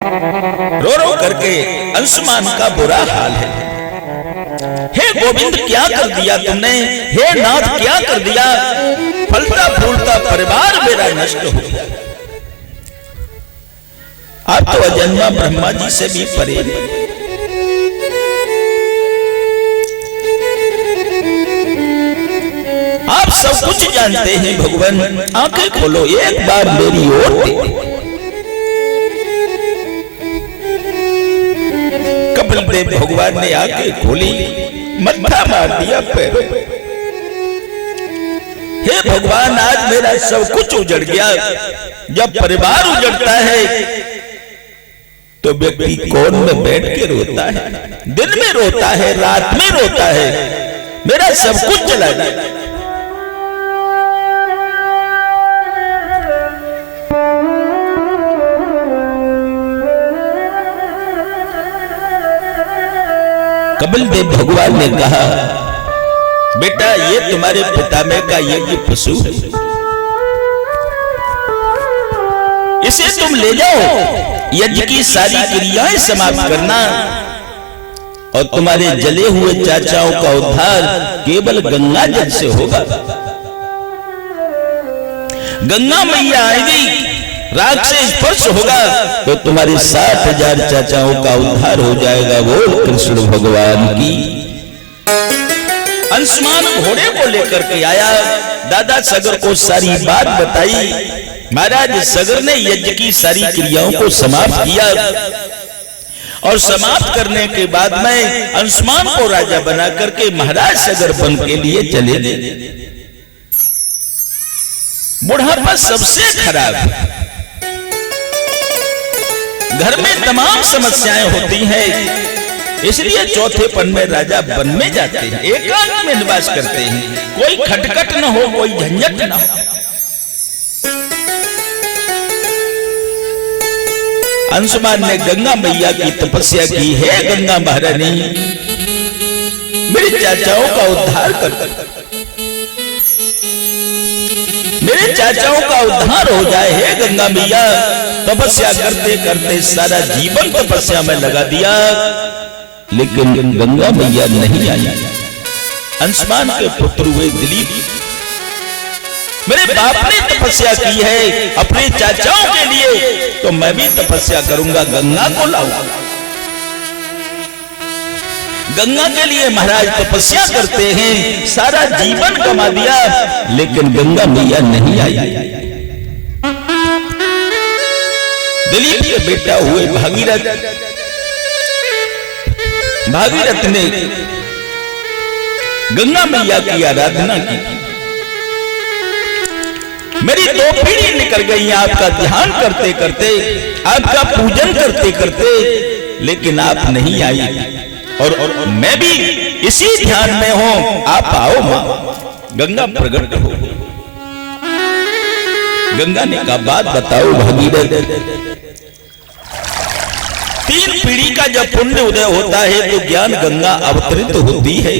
रो रो करके अंशुमान का बुरा हाल है। हे गोविंद क्या कर दिया तुमने, हे नाथ क्या कर दिया, फलता फूलता परिवार मेरा नष्ट हो गया। आप तो अजन्मा ब्रह्मा जी से भी परे हैं। आप सब कुछ जानते हैं भगवान, आंखें खोलो, एक बार मेरी ओर देखो। कपिल देव भगवान ने आंखें खोली, मत्था मार दिया पैरों पे। हे भगवान, आज मेरा सब कुछ उजड़ गया। जब परिवार उजड़ता है तो व्यक्ति कोन में बैठ के रोता है, दिन में रोता है, रात में रोता है। मेरा सब कुछ चला गया। कपिल देव भगवान ने कहा, बेटा ये तुम्हारे पिता में का यज्ञ पशु है, इसे तुम ले जाओ, यज्ञ की सारी क्रियाएं समाप्त करना और तुम्हारे जले हुए चाचाओं का उद्धार केवल गंगा जल से होगा। गंगा मैया आएगी, राग से स्पर्श होगा तो तुम्हारे 60,000 चाचाओं का उद्धार हो जाएगा। वो कृष्ण भगवान की। अंशुमान घोड़े को लेकर के आया, दादा सगर को सारी बात बताई। महाराज सगर ने यज्ञ की सारी क्रियाओं को समाप्त किया और समाप्त करने के बाद में अंशुमान को राजा बना करके महाराज सगर वन के लिए चले गए। बुढ़ापा सबसे खराब है, घर में तमाम समस्याएं होती हैं, इसलिए चौथे पन में राजा वन में जाते हैं, एकांत में निवास करते हैं, कोई खटखट न हो, कोई झंझट न हो। अंशुमान ने गंगा मैया की तपस्या की, है गंगा महारानी मेरे चाचाओं का उद्धार कर, मेरे चाचाओं का उद्धार हो जाए। हे गंगा मैया, तपस्या करते करते सारा जीवन तपस्या में लगा दिया, लेकिन गंगा मैया नहीं आई। अंशुमान के पुत्र हुए दिलीप, मेरे बाप ने तपस्या की है अपने चाचाओं के लिए, तो मैं भी तपस्या करूंगा, गंगा को लाऊंगा। गंगा के लिए महाराज तपस्या करते हैं, सारा जीवन गमा दिया, लेकिन गंगा मैया नहीं आई। दिलीप के बेटा हुए भागीरथ, भागीरथ ने गंगा मैया की आराधना की। मेरी 2 पीढ़ी निकल गई आपका ध्यान करते करते, आपका पूजन करते करते, लेकिन आप नहीं आई और मैं भी इसी ध्यान में हूं। आप आओ मां। गंगा प्रकट हो। गंगा ने कहा, बात बताओ भागीरथ। 3 पीढ़ी का जब पुण्य उदय होता है तो ज्ञान गंगा अवतरित होती है।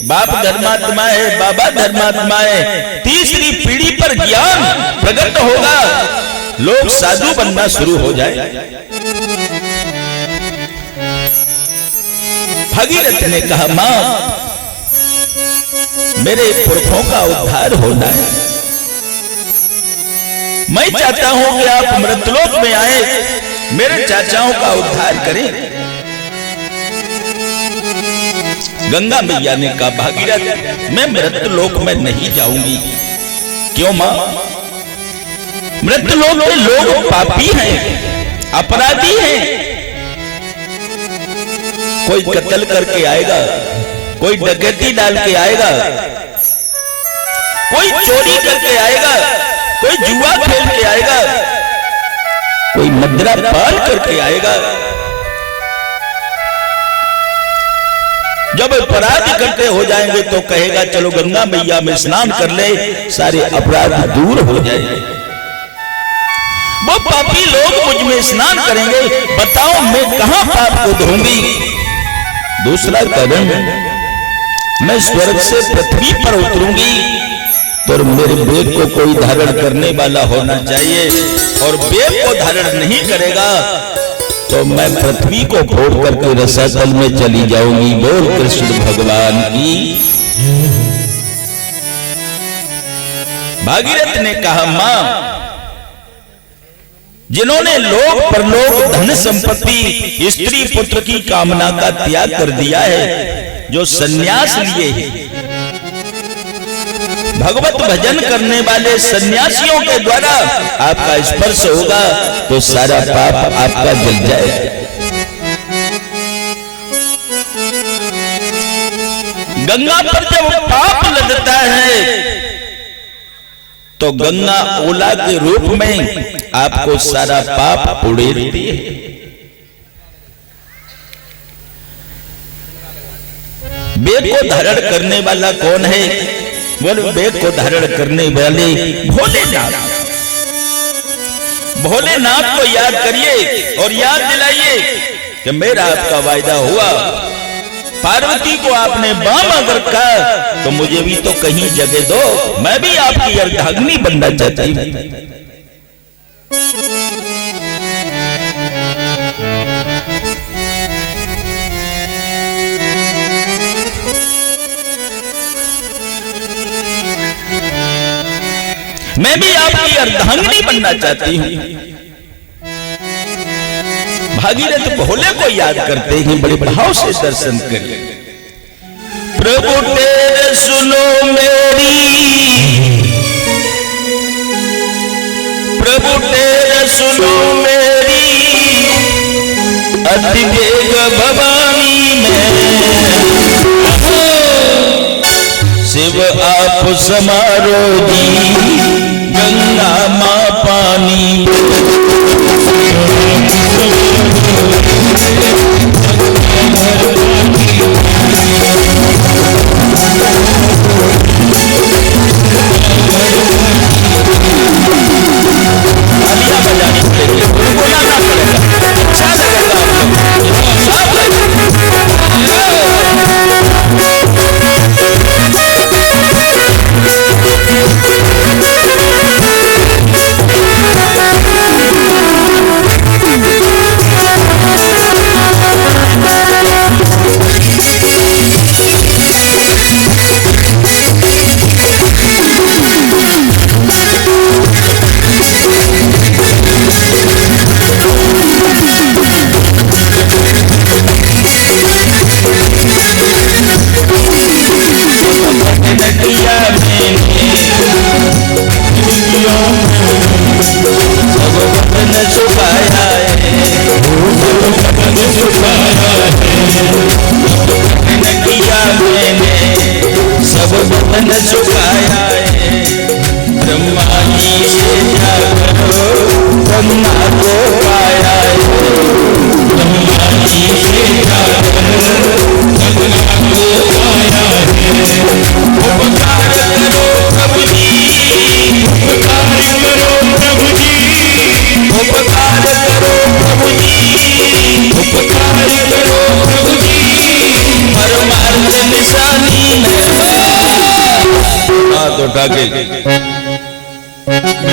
बाप धर्मात्मा है, बाबा धर्मात्मा है, तीसरी पीढ़ी पर ज्ञान प्रकट होगा, लोग साधु बनना शुरू हो जाए। भागीरथ ने कहा, मां मेरे पुरखों का उद्धार होना है, मैं चाहता हूं कि आप मृतलोक में आए, मेरे चाचाओं का उद्धार करें। गंगा मैया ने कहा, भागीरथ मैं मृतलोक में नहीं जाऊंगी। क्यों मां? मृतलोक के लोग पापी हैं, अपराधी हैं। कोई कत्ल करके आएगा, कोई डकैती डाल के आएगा, कोई चोरी करके आएगा, कोई जुआ खेल के आएगा, कोई मदिरा पान करके आएगा। जब अपराध इकट्ठे हो जाएंगे तो कहेगा चलो गंगा मैया में स्नान कर ले, सारे अपराध दूर हो जाएंगे। वो पापी लोग मुझ में स्नान करेंगे, बताओ मैं कहां पाप को धोऊंगी। दूसरा कदम, मैं स्वर्ग से पृथ्वी पर उतरूंगी तो मेरे वेद को कोई धारण करने वाला होना चाहिए, और वेद को धारण नहीं करेगा तो मैं पृथ्वी को फोड़ करके रसातल में चली जाऊंगी। बोल कृष्ण भगवान की। भागीरथ ने कहा, मां, जिन्होंने लोक परलोक धन संपत्ति स्त्री पुत्र की कामना का त्याग कर दिया है, जो सन्यास लिए हैं, भगवत भजन करने वाले सन्यासियों के द्वारा आपका स्पर्श होगा तो सारा पाप आपका जल जाएगा। गंगा पर जब पाप लदता है तो गंगा ओला के रूप में आपको सारा पाप उड़ेलती है। वेद को धारण करने वाला कौन है? बोल, वेद को धारण करने वाले भोलेनाथ। भोलेनाथ को याद करिए और याद दिलाइए कि मेरा आपका वायदा हुआ, पार्वती को आपने बाम अगर रखा तो मुझे भी तो कहीं जगह दो, मैं भी आपकी अर्धांगिनी बनना चाहती हूं। मैं भी आपकी अर्धांगिनी बनना चाहती हूं। भागीरथ भोले को याद करते ही बड़े भाव से दर्शन करिए। प्रभु तेरे सुनो मेरी, प्रभु तेरे सुनो मेरी, अति वेग भवानी में शिव आप समारो जी, गंगा मां पानी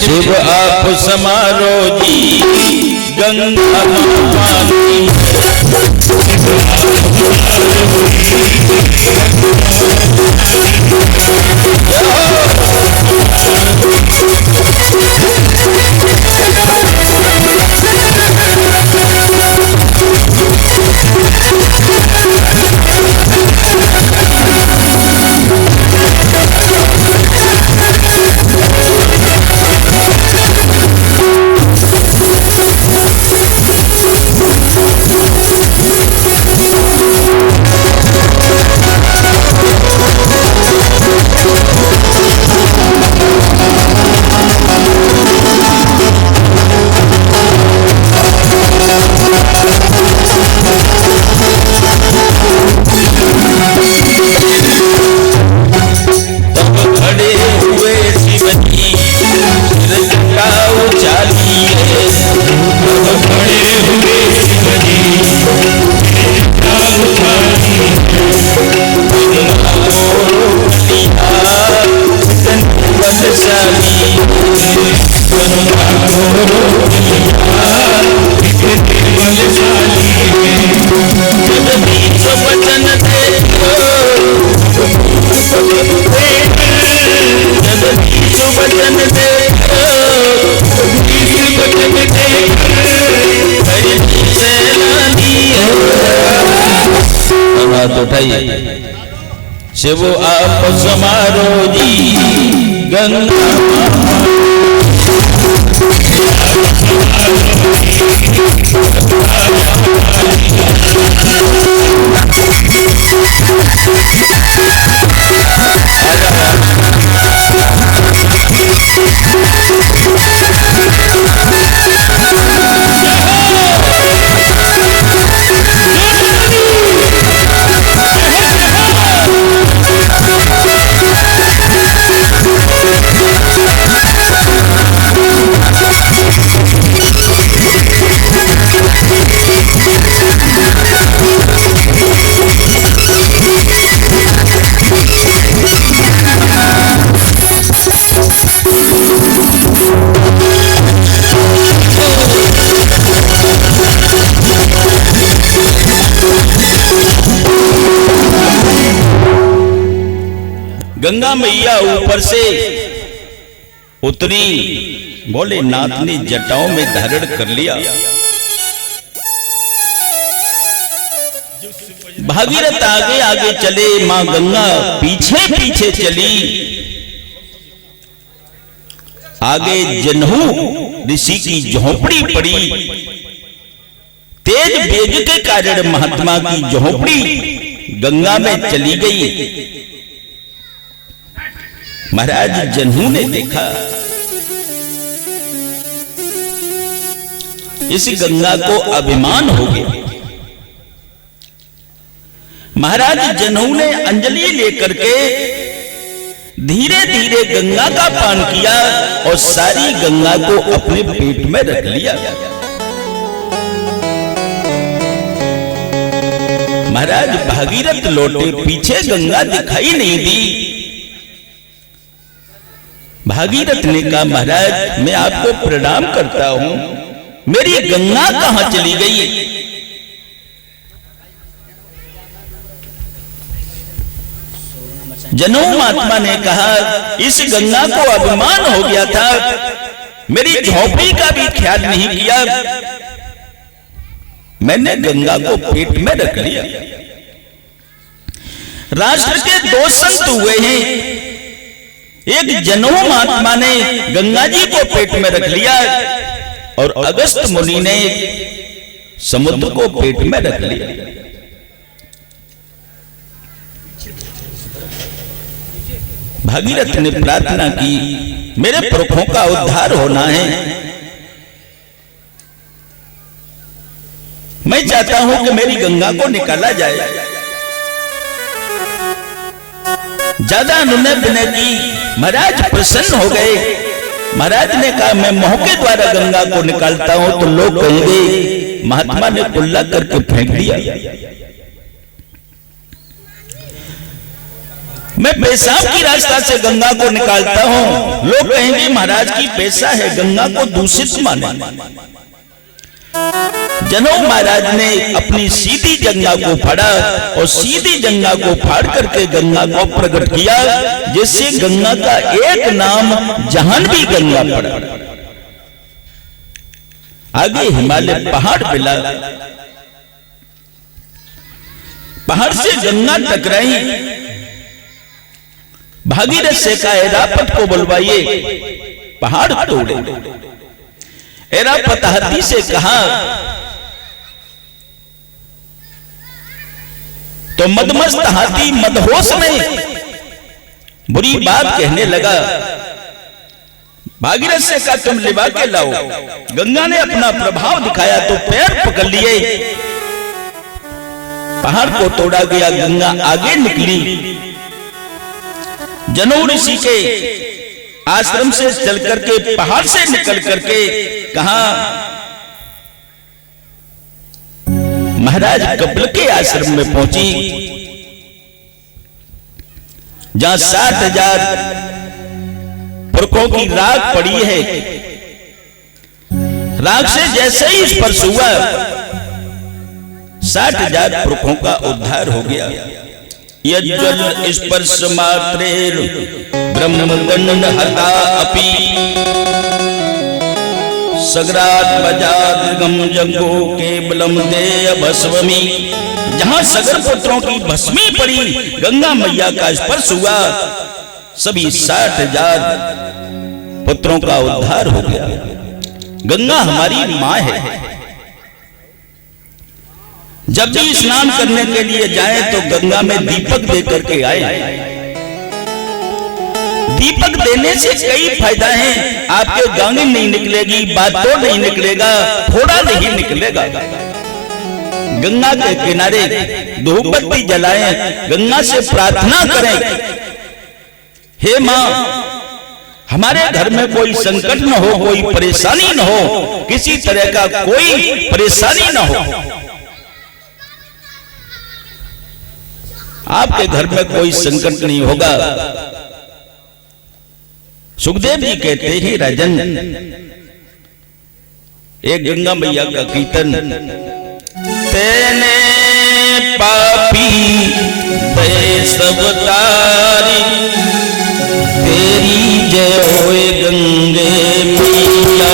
शिव आप समारो जी, गंगा पानी भाई शिव आप समारो जी गंगा गंगा मैया ऊपर से उतरी, भोलेनाथ ने जटाओं में धारण कर लिया। भागीरथ आगे आगे चले, मां गंगा पीछे पीछे चली। आगे जनहू ऋषि की झोपड़ी पड़ी। तेज वेग के कारण महात्मा की झोपड़ी गंगा में चली गई। महाराज जनहू ने देखा इस गंगा को अभिमान हो गया। महाराज जनहू ने अंजलि लेकर के धीरे धीरे गंगा का पान किया और सारी गंगा को अपने पेट में रख लिया। महाराज भागीरथ लौटे, पीछे गंगा दिखाई नहीं दी। भागीरथ ने कहा महाराज मैं आपको प्रणाम करता हूं, मेरी गंगा कहां चली गई? जनहू महात्मा ने कहा इस गंगा को अभिमान हो गया था, मेरी झोपड़ी का भी ख्याल नहीं किया, मैंने गंगा को पेट में रख लिया। राष्ट्र के दो संत हुए हैं, एक जनहू महात्मा ने गंगा जी को पेट में रख लिया और अगस्त मुनि ने समुद्र को पेट में रख लिया। भागीरथ ने प्रार्थना की मेरे पुरखों का उद्धार होना है, मैं चाहता हूं कि मेरी गंगा को निकाला जाए। ज्यादा उन्होंने विनय की, महाराज प्रसन्न हो गए। महाराज ने कहा मैं मोह के द्वारा गंगा को निकालता हूं तो लोग कहेंगे महात्मा ने कुल्ला करके फेंक दिया। मैं पेशाब की रास्ता से गंगा को निकालता हूं, लोग कहेंगे महाराज की पेशा है, गंगा को दूषित माने। जनहू महाराज ने अपनी सीधी जंगा को फाड़ा और सीधी जंगा को फाड़ करके गंगा को प्रकट किया, जिससे गंगा का एक नाम जाह्नवी गंगा पड़ा। आगे हिमालय पहाड़ मिला, पहाड़ से गंगा टकराई। भागीरथ से कहा ऐरावत को बुलवाइए, पहाड़ तोड़े। ऐरावत हाथी से कहा तो मदमस्त हाथी मदहोश में बुरी बात कहने लगा। भागीरथ से कहा तुम लिवा के लाओ। गंगा ने अपना प्रभाव दिखाया तो पैर पकड़ लिए, पहाड़ को तोड़ा गया, गंगा आगे निकली। जनहू ऋषि के आश्रम से चल करके पहाड़ से निकल करके कहा महाराज कपिल के आश्रम में पहुंची, जहां 60,000 पुरखों की राख पड़ी है। राख से जैसे ही स्पर्श हुआ 60,000 पुरखों का उद्धार हो गया। यज्जल स्पर्श मात्रेर ब्रह्मगण हता अपि सगरात बजात गम जंगो केवलम दे भस्वमी। जहां सगर पुत्रों की भस्मी पड़ी, गंगा मैया का स्पर्श हुआ, सभी 60,000 पुत्रों का उद्धार हो गया। गंगा हमारी मां है। जब भी स्नान करने के लिए जाएं तो गंगा में दीपक देकर के आए। दीपक देने से कई फायदा हैं। आपके गांगी नहीं निकलेगी, बातों नहीं निकलेगा, थोड़ा नहीं निकलेगा। गंगा के किनारे धूप बत्ती जलाएं, गंगा से प्रार्थना करें, हे मां हमारे घर में कोई संकट न हो, कोई परेशानी न हो, किसी तरह का कोई परेशानी न हो। आपके घर में कोई संकट नहीं होगा। सुखदेव जी कहते हैं राजन, एक गंगा मैया का कीर्तन, तेने पापी ते सब तारी, तेरी जय होए गंगे मैया।